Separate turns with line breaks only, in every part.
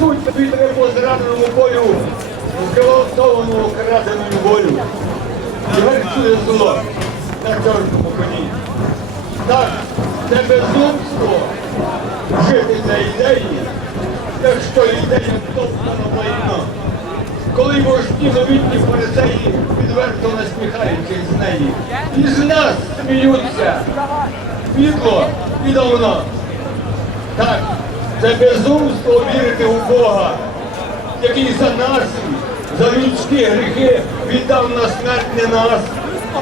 несуть тобі по зраненому полю, зґвалтованому краденою волю. І верхує зло на чорному коні. Так, це безумство жити на ідеї, якщо що ідея товкана майно. Коли вожді новітні фарисеї підверто насміхаючись з неї. І з нас сміються. Світло і давно. Так це безумство вірити у Бога, який за нас, за людські гріхи віддав на смерть не нас,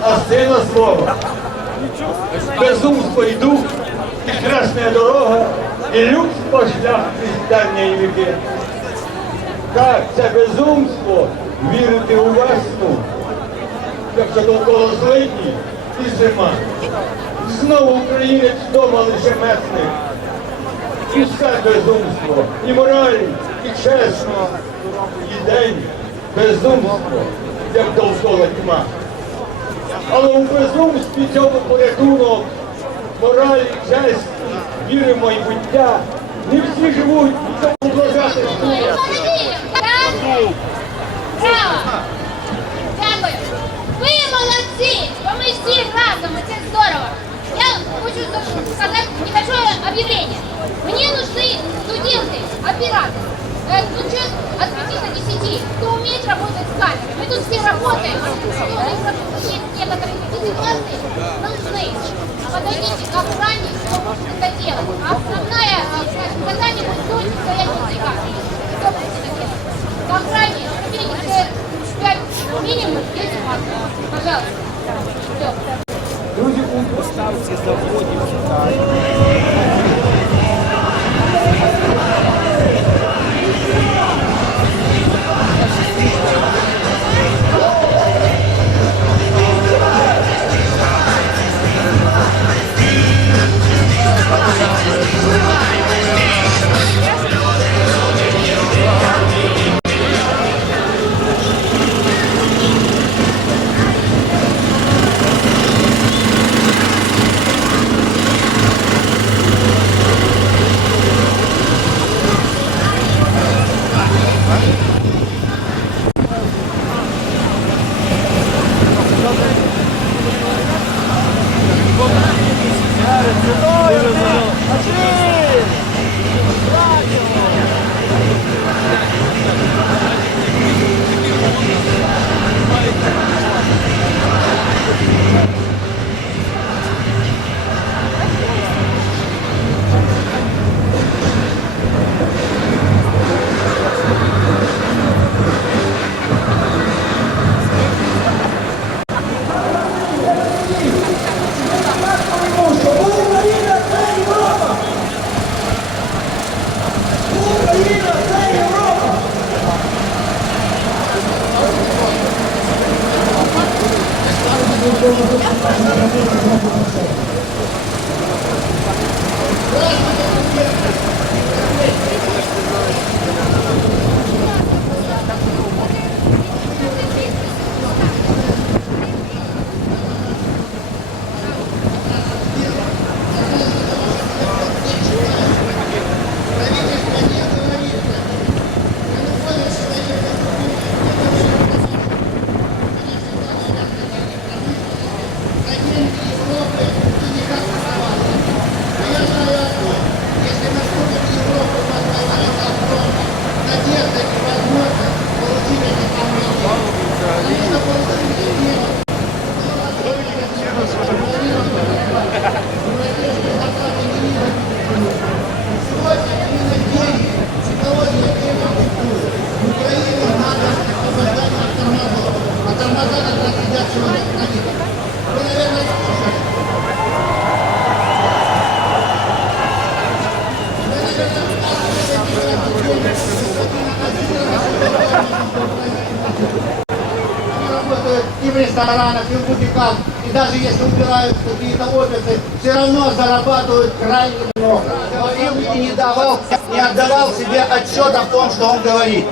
а сина свого. Безумство і дух, і красна дорога, і людство шлях і віки. Так, це безумство вірити у весну, якщо довкола злидні і зима. Знову українець вдома лише месник. І все безумство, і мораль, і чесно, і день безумство, як довкола тьма. Але у безумстві цьому порятунок, мораль, честь, віри майбуття. Не всі живуть, і тому вважати.
Браво! Молодці! Бо ми всі разом, і це здорово! Я хочу сказать небольшое объявление. Мне нужны студенты, операторы. Э, Ну, от 5 до 10, кто умеет работать с камерой. Мы тут все работаем. Есть некоторые ситуации, нужны. Подойдите к охране, кто может это делать. А основная, э, задание будет до стоять камеры. Кто будет это делать? К охране, видите, 5 минимум 10 максимум. Пожалуйста. Все.
Друзі, у
Поставці
Thank you.
Работают и в ресторанах, и бутиках, и даже если убирают какие-то офисы, все равно зарабатывают крайне много. Говорил и не давал, не отдавал себе отчета в том, что он говорит.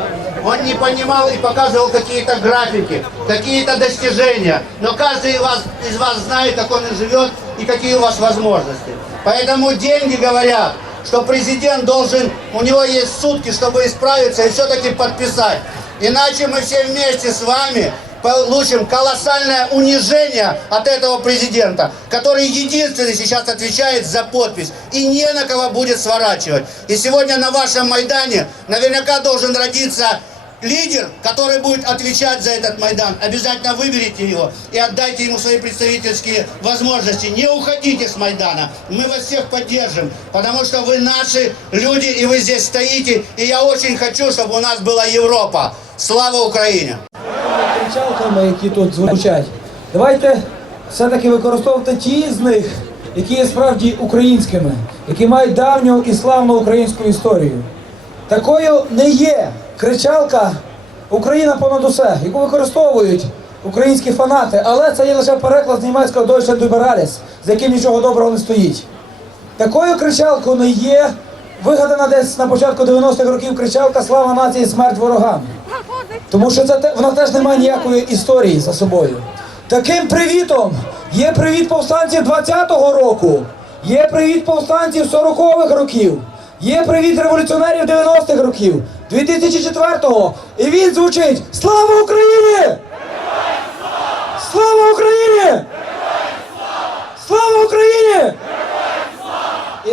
Он не понимал и показывал какие-то графики, какие-то достижения. Но каждый из вас, из вас знает, как он и живет и какие у вас возможности. Поэтому деньги говорят, что президент должен, у него есть сутки, чтобы исправиться и все-таки подписать. Иначе мы все вместе с вами получим колоссальное унижение от этого президента, который единственный сейчас отвечает за подпись и не на кого будет сворачивать. И сегодня на вашем Майдане наверняка должен родиться лидер, который будет отвечать за этот Майдан. Обязательно выберите его и отдайте ему свои представительские возможности. Не уходите с Майдана. Мы вас всех поддержим, потому что вы наши люди и вы здесь стоите. И я очень хочу, чтобы у нас была Европа. Слава Украине!
Кричалками, які тут звучать. Давайте все-таки використовувати ті з них, які є справді українськими, які мають давню і славну українську історію. Такою не є кричалка Україна понад усе, яку використовують українські фанати, але це є лише переклад з німецького Deutschland über alles, за яким нічого доброго не стоїть. Такою кричалкою не є вигадана десь на початку 90-х років кричалка Слава нації, смерть ворогам. Тому що це вона теж не має ніякої історії за собою. Таким привітом є привіт повстанців 20-го року, є привіт повстанців 40-х років, є привіт революціонерів 90-х років, 2004-го. І він звучить Слава Україні! Слава Україні! Слава Україні!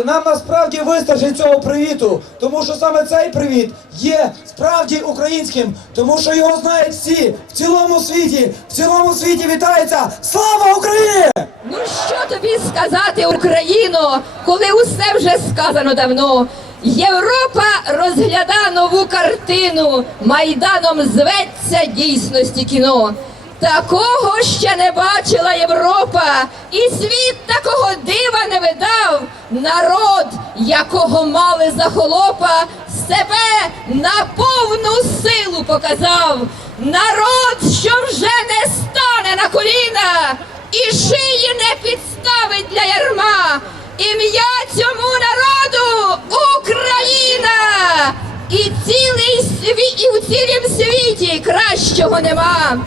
І нам насправді вистачить цього привіту, тому що саме цей привіт є справді українським, тому що його знають всі в цілому світі. В цілому світі вітається Слава Україні!
Ну що тобі сказати, Україно, коли усе вже сказано давно? Європа розгляда нову картину, майданом зветься дійсності кіно. Такого ще не бачила Європа, і світ такого дива не видав. Народ, якого мали за холопа, себе на повну силу показав. Народ, що вже не стане на коліна і шиї не підставить для ярма. Ім'я цьому народу Україна! І цілий світ, і в цілім світі кращого нема.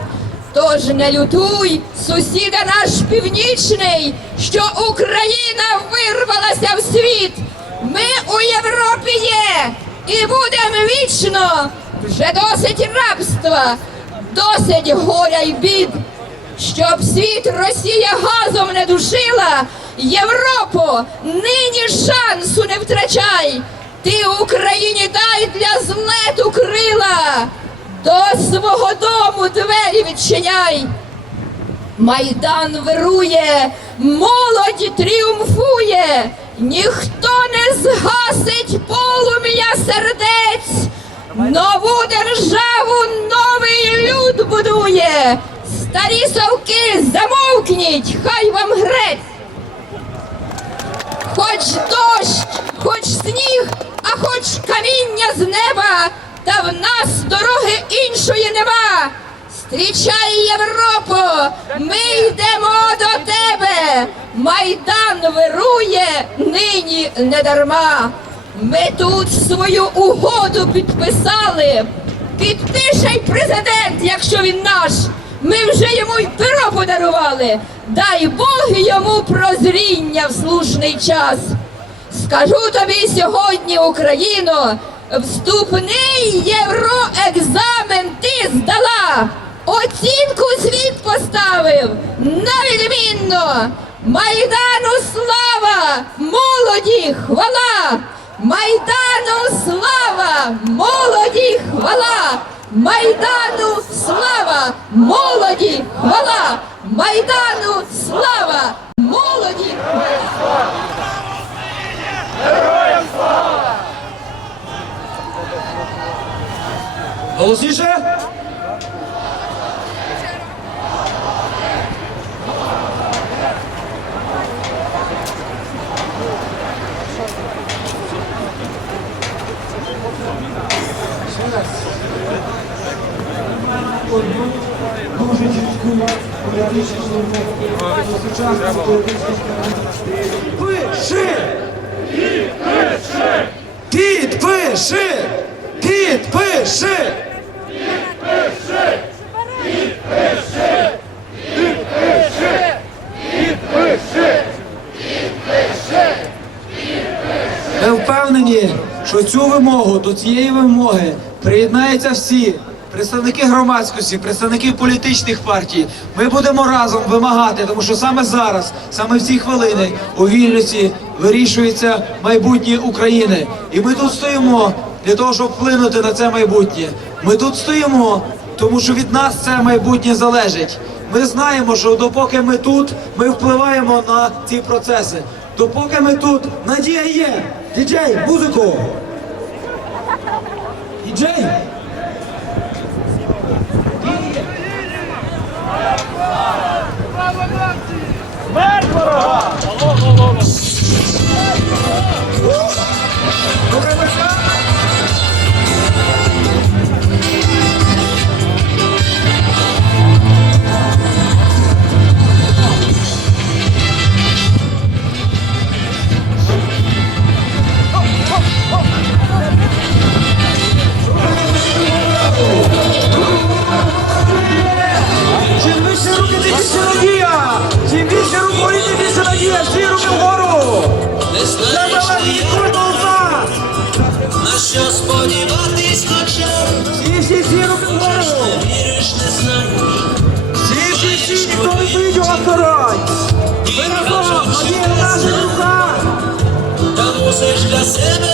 Тож не лютуй, сусіда наш північний, що Україна вирвалася в світ. Ми у Європі є і будемо вічно. Вже досить рабства, досить горя й бід. Щоб світ Росія газом не душила, Європо, нині шансу не втрачай. Ти Україні дай для злету крила, до свого дому двері відчиняй. Майдан вирує, молодь тріумфує, ніхто не згасить полум'я сердець, нову державу новий люд будує. Старі совки, замовкніть, хай вам грець. Хоч дощ, хоч сніг, а хоч каміння з неба, та в нас дороги іншої нема. Зустрічай Європо, ми йдемо до тебе. Майдан вирує нині недарма. Ми тут свою угоду підписали. Підпише й президент, якщо він наш. Ми вже йому й перо подарували. Дай Бог йому прозріння в слушний час. Скажу тобі сьогодні, Україно, вступний євроекзамен ти здала. Оцінку світ поставив на відмінно. Майдану слава, молоді хвала! Майдану слава, молоді хвала! Майдану слава, молоді хвала! Майдану слава, молоді хвала!
Голосніше! Дуже чітку політичну сучасну політичну Підпиши! Підпиши! Підпиши! Ми впевнені, що цю вимогу до цієї вимоги приєднаються всі, представники громадськості, представники політичних партій. Ми будемо разом вимагати, тому що саме зараз, саме в ці хвилини у Вільнюсі вирішується майбутнє України. І ми тут стоїмо для того, щоб вплинути на це майбутнє. Ми тут стоїмо, тому що від нас це майбутнє залежить. Ми знаємо, що допоки ми тут, ми впливаємо на ці процеси. Допоки ми тут, надія є. Діджей, музику! Діджей! Чим
що сподіватись хоча
Всі, всі, всі руки вгору!
віриш, не знаєш,
Всі, всі, всі, ніхто не стоїть у Ви разом! Надія в наших руках!
та мусиш для себе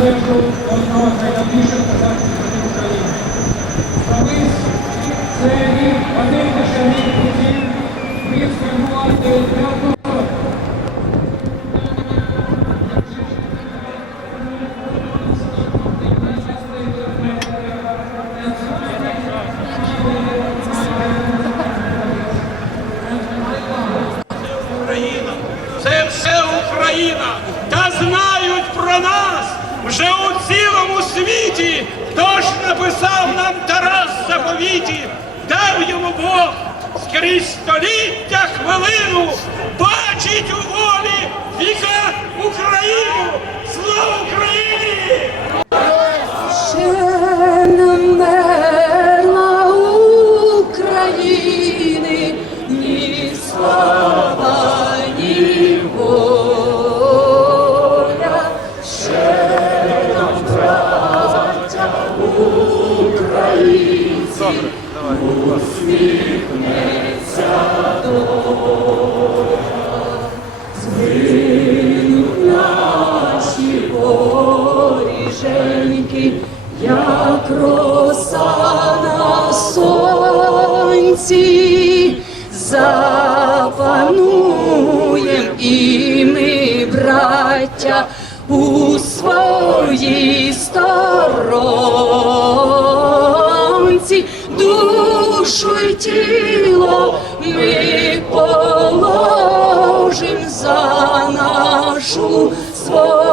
Я належу одного з найдавніших козацьких родів України. Павис – це рік, один лише рік хотів міг сформувати для одного.
Україна, це все Україна. Та знають про нас вже у цілому світі. Тож написав нам Тарас заповіті, дав йому Бог скрізь століття хвилину, бачить у волі віка Україну. Слава Україні!
Усміхнеться доля. Наші воріженьки, як роса на ми, браття, у своїй сторонці, душу тіло ми положим за нашу свободу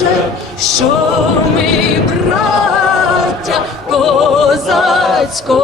покажем, що ми браття козацького